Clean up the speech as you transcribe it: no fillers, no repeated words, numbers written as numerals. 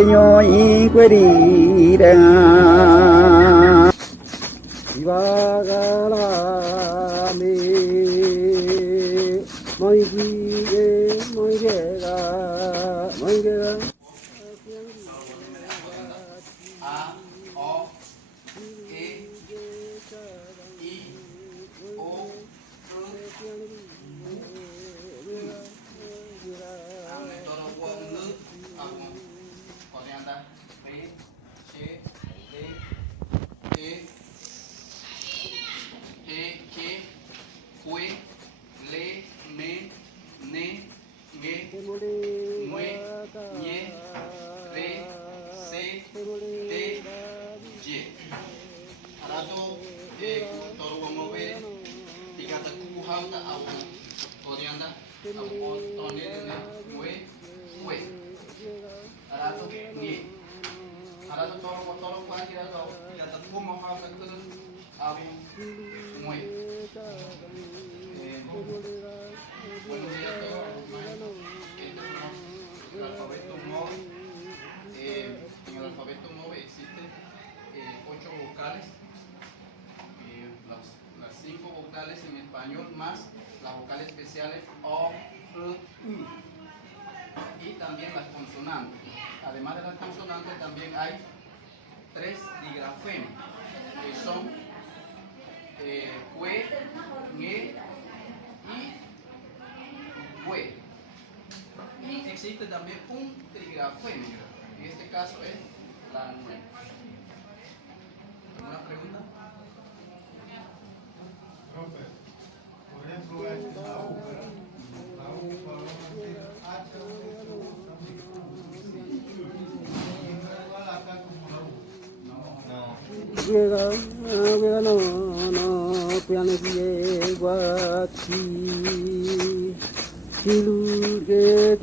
sueño y querida. Ibagalame, muy bien, muy llega, muy llega. A, O, E, I, O, Ame toro wong ngữ Ako Còn đi ăn ta B, C, D, E, che, que, le, me, ne, nge, ngue, nye, re, se, te, je. Arato toro wong mobe tiga teku hau ta au. Còn đi ăn ta Ako toni ne we arato ni arato toro kwa kira to ya ta ku mo ha ta ku abu mwe bueno ya to el alfabeto mo en el alfabeto mo existen 8 vocales las 5 vocales en español más las vocales especiales O, U, y también las consonantes. Además de las consonantes también hay 3 digrafemas que son cue, ñe y hue. Y existe también un trigrafema, en este caso es la nue. ¿Alguna pregunta? Profe, por ejemplo, la U, la U para decir H, igual acá como la U. No. Llega no, piano llega aquí, si lu que